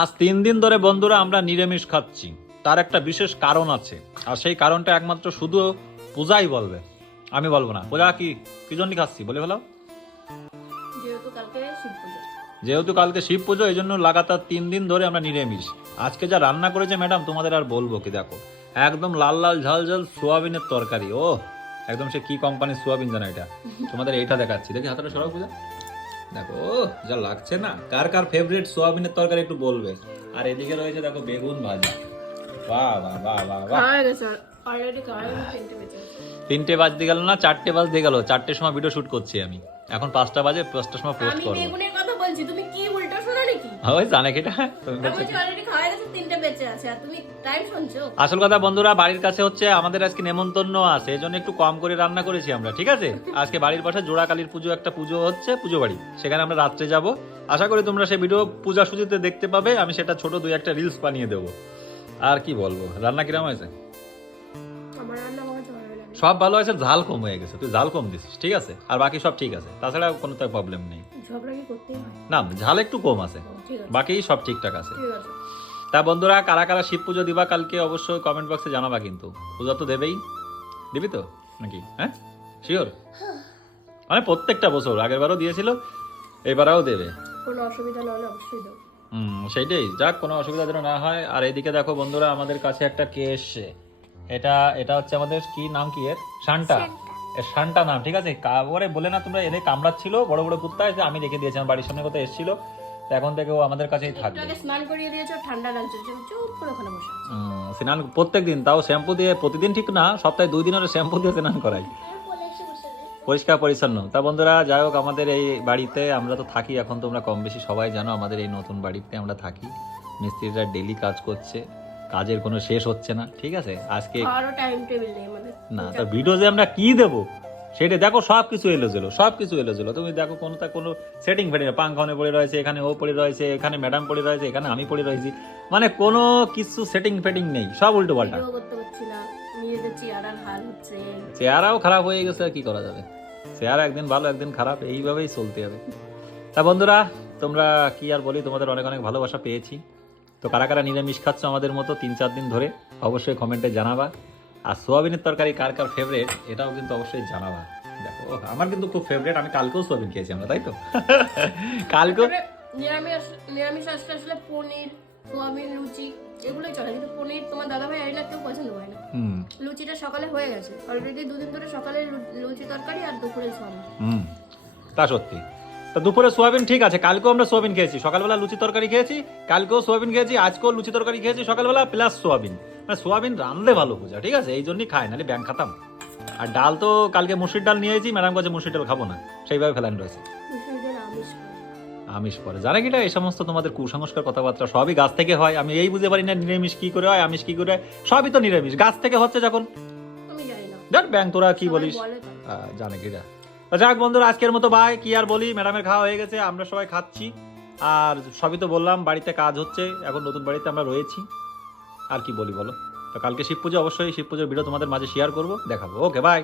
আজ তিন দিন ধরে বন্ধুরা আমরা নিরামিষ খাচ্ছি। তার একটা বিশেষ কারণ আছে। আর সেই কারণটা একমাত্র শুধু পূজাই বলবে। আমি বলব না। পূজা কি কি জন্য খাচ্ছি? বলে ফেলো। যেহেতু কালকে শিব পুজো। যেহেতু কালকে শিব পুজো এই জন্য লাগাতার তিন দিন ধরে আমরা নিরামিষ। আজকে যা রান্না করেছে ম্যাডাম তোমাদের আর বলব কি দেখো। একদম লাল লাল ঝাল ঝাল সোয়াবিনের তরকারি। ও একদম সে কি কোম্পানির সোয়াবিন জানা এটা? তোমাদের এইটা দেখাচ্ছি। দেখি হাতটা সরাও পূজা। দেখো ও, যা লাগছে না। কার কার ফেভারিট সোয়াবিনের তরকারি একটু বলবে? আর এদিকে রয়েছে দেখো বেগুন ভাজা। বাহ বাহ বাহ বাহ বাহ। তিনটে বাজতে গেল না চারটে বাজতে গেল। চারটের সময় ভিডিও শুট করছি আমি। এখন পাঁচটা বাজে পাঁচটার সময় পোস্ট করব। বলছি তুমি কি উল্টো শোনো নাকি? ওই জানে কেটা আমি অলরেডি খাওয়া গেছে তিনটে বেঁচে আছে আর তুমি টাইম শুনছো? আসল কথা বন্ধুরা বাড়ির কাছে হচ্ছে আমাদের আজকে নেমন্তন্ন আছে এই জন্য একটু কম করে রান্না করেছি আমরা ঠিক আছে? আজকে বাড়ির পাশে জোড়া কালীর পুজো একটা পুজো হচ্ছে পুজো বাড়ি সেখানে আমরা রাত্রে যাব। আশা করি তোমরা সেই ভিডিও পূজা সুজিতে দেখতে পাবে আমি সেটা ছোট দুই একটা রিলস বানিয়ে দেবো। আর কি বলব রান্না কিরম হয়েছে? সব ভালো আছে ঝাল কম হয়ে গেছে। তুই ঝাল কম দিছিস ঠিক আছে? আর বাকি সব ঠিক আছে। তাছাড়া কোনো তো প্রবলেম নেই। ঝগড়া কি করতেই হয়? না ঝাল একটু কম আছে। বাকি সব ঠিকঠাক আছে। ঠিক আছে। তা বন্ধুরা কারা কারা শিব পুজো দিবা কালকে অবশ্যই কমেন্ট বক্সে জানাবা কিন্তু। পূজা তো দেবেই। দিবি তো? নাকি? হ্যাঁ? শিওর মানে প্রত্যেকটা বছর আগের বারও দিয়েছিল এবারেও দেবে। কোনো অসুবিধা না হলে অবশ্যই দেবো। হুম সেইটাই। যাক কোনো অসুবিধা যেন না হয়। আর এইদিকে দেখো বন্ধুরা আমাদের কাছে একটা কে এসছে। এটা এটা হচ্ছে আমাদের কি নাম কি এর? শান্টা। এর শান্টা নাম ঠিক আছে? কাবরে বলে না তোমরা এদের কামড়াচ্ছিল বড় বড় কুত্তা এসে আমি রেখে দিয়েছিলাম বাড়ির সামনে কোথাও এসেছিল। তো এখন থেকে ও আমাদের কাছেই থাকবে। স্নান করিয়ে দিয়েছ ঠান্ডা লাগছে চুপ করে ওখানে বসে। স্নান প্রত্যেক দিন তাও শ্যাম্পু দিয়ে প্রতিদিন ঠিক না সপ্তাহে দুই দিন হলে শ্যাম্পু দিয়ে স্নান করাই পরিষ্কার পরিচ্ছন্ন। তা বন্ধুরা যাই হোক আমাদের এই বাড়িতে আমরা তো থাকি এখন তোমরা কম বেশি সবাই জানো আমাদের এই নতুন বাড়িতে আমরা থাকি। মিস্ত্রিরা ডেলি কাজ করছে। কাজের কোনো শেষ হচ্ছে না ঠিক আছে? আজকে আরও টাইম টেবিল নেই আমাদের। না তো ভিডিও যে আমরা কি দেবো? সেটা দেখো সব কিছু এলো জেলো সব কিছু এলো জেলো তুমি দেখো কোনো তা কোনো সেটিং ফেটে না পাঙ্খানে পড়ে রয়েছে এখানে ও পড়ে রয়েছে এখানে ম্যাডাম পড়ে রয়েছে এখানে আমি পড়ে রয়েছি। মানে কোনো কিছু সেটিং ফেটিং নেই সব উল্টো পাল্টা। চেহারাও খারাপ হয়ে গেছে কি করা যাবে? চেহারা একদিন ভালো একদিন খারাপ এইভাবেই চলতে হবে। তা বন্ধুরা তোমরা কি আর বলি তোমাদের অনেক অনেক ভালোবাসা পেয়েছি। তো কারা কারা নিরামিষ খাচ্ছ আমাদের মতো তিন চার দিন ধরে অবশ্যই কমেন্টে জানাবা। আর সোয়াবিনের তরকারি কার কার ফেভারেট এটাও কিন্তু অবশ্যই জানাবা। দেখো আমার কিন্তু খুব ফেভারেট আমি কালকেও সোয়াবিন খেয়েছি আমরা তাই তো? কালকেও নিরামিষ নিরামিষ আসলে আসলে পনির সোয়াবিন লুচি এগুলোই চলে কিন্তু পনির তোমার দাদা ভাই আইনা কেউ পছন্দ করে না। হুম। লুচিটা সকালে হয়ে গেছে অলরেডি দুদিন ধরে সকালে লুচি তরকারি আর দুপুরে সোয়াবিন। হুম। তা সত্যি। তো দুপুরে সোয়াবিন ঠিক আছে কালকেও আমরা সোয়াবিন খেয়েছি। সকালবেলা লুচি তরকারি খেয়েছি কালকেও সোয়াবিন খেয়েছি আজকেও লুচি তরকারি খেয়েছি সকালবেলা প্লাস সোয়াবিন। মানে সোয়াবিন রাঁধলে ভালো পূজা ঠিক আছে? এই জন্যই খাই নাহলে ব্যাং খাতাম। আর ডাল তো কালকে মুসুর ডাল নিয়েছি ম্যাডাম কাছে মুসুর ডাল খাব না। সেইভাবে ফেলান রয়েছে। আমিষ পরে। জানে কিটা এই সমস্ত তোমাদের কুসংস্কার কথাবার্তা সবই গাছ থেকে হয় আমি এই বুঝতে পারি না নিরামিষ কি করে হয় আমিষ কি করে হয় সবই তো নিরামিষ। গাছ থেকে হচ্ছে যখন দেখ ব্যাং তোরা কি বলিস? জানে তো যাক বন্ধুরা, আজকের মতো বাই কি আর বলি ম্যাডামের খাওয়া হয়ে গেছে, আমরা সবাই খাচ্ছি। আর সবই তো বললাম, বাড়িতে কাজ হচ্ছে, এখন নতুন বাড়িতে আমরা রয়েছি। আর কি বলি বলো? তো কালকে শিব পুজো, অবশ্যই শিব পুজোর ভিডিও তোমাদের মাঝে শেয়ার করব, দেখাবো। Okay bye